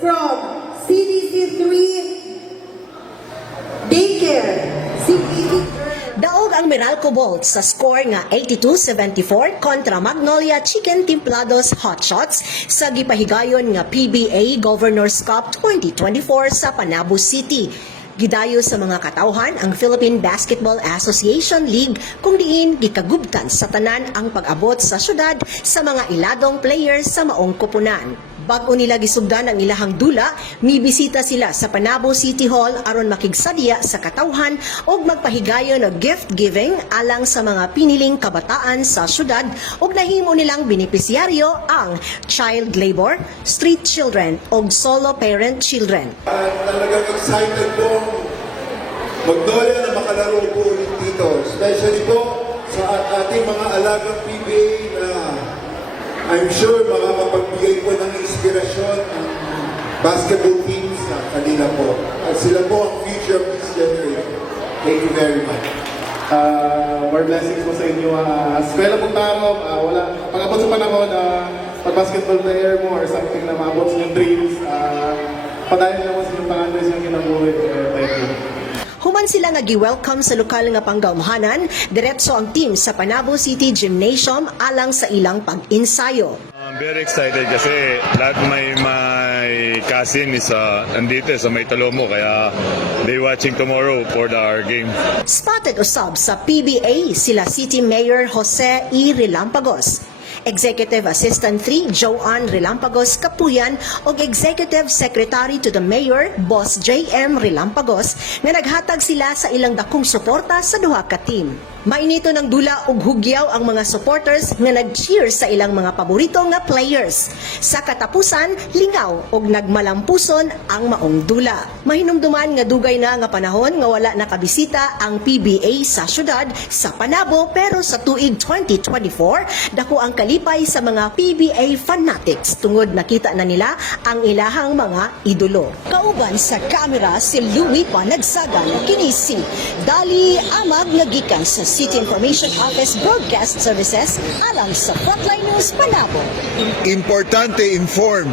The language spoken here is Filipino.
from CDC 3 Daycare. Daog ang Meralco Bolts sa score nga 82-74 kontra Magnolia Chicken Templados Hotshots sa gipahigayon nga PBA Governors Cup 2024 sa Panabo City. Gidayo sa mga katawhan ang Philippine Basketball Association League kung diin gikagubtan sa tanan ang pag-abot sa syudad sa mga iladong players sa maong koponan. Bago nila gisugdan ang ilahang dula, mibisita sila sa Panabo City Hall aron makigsadya sa katawhan og magpahigayon og gift giving alang sa mga piniling kabataan sa syudad og nahimo nilang benepisyaryo ang child labor, street children og solo parent children. Talagang excited po Magnolia na makalaro po ulit dito, especially po sa ating mga alagang PBA na I'm sure makakapagbigay po ng inspirasyon ang basketball teams sa kanila po. At sila po ang future of this generation. Thank you very much. More blessings po sa inyo. Eskwela po taro, pag-abot sa panahon pag-basketball player mo or something na maabot sa inyong dreams, padayon naman sa inyong pangalan sa inyong kinabuhi. Thank you. Human sila nga gi-welcome sa lokal nga panggaumhanan, diretso ang team sa Panabo City Gymnasium alang sa ilang pag-insayo. I'm very excited kasi lahat my cousin is andito sa may Talomo kaya they watching tomorrow for our game. Spotted usab sa PBA sila City Mayor Jose E. Relampagos, Executive Assistant 3 Joanne Relampagos Kapuyan ug Executive Secretary to the Mayor Boss J.M. Relampagos nga naghatag sila sa ilang dakong suporta sa duha ka team. Mainito ng dula ug hugyaw ang mga supporters nga nag-cheer sa ilang mga paborito nga players. Sa katapusan, lingaw ug nagmalampuson ang maong dula. Mahinumduman nga dugay na nga panahon nga wala nakabisita ang PBA sa syudad sa Panabo pero sa tuig 2024 dako ang kalipay sa mga PBA fanatics tungod nakita na nila ang ilahang mga idolo. Kauban sa kamera si Louie Panagsagan kini si Dali Amag nagikan sa City Information Office Broadcast Services alang sa Frontline News Panabo. Importante inform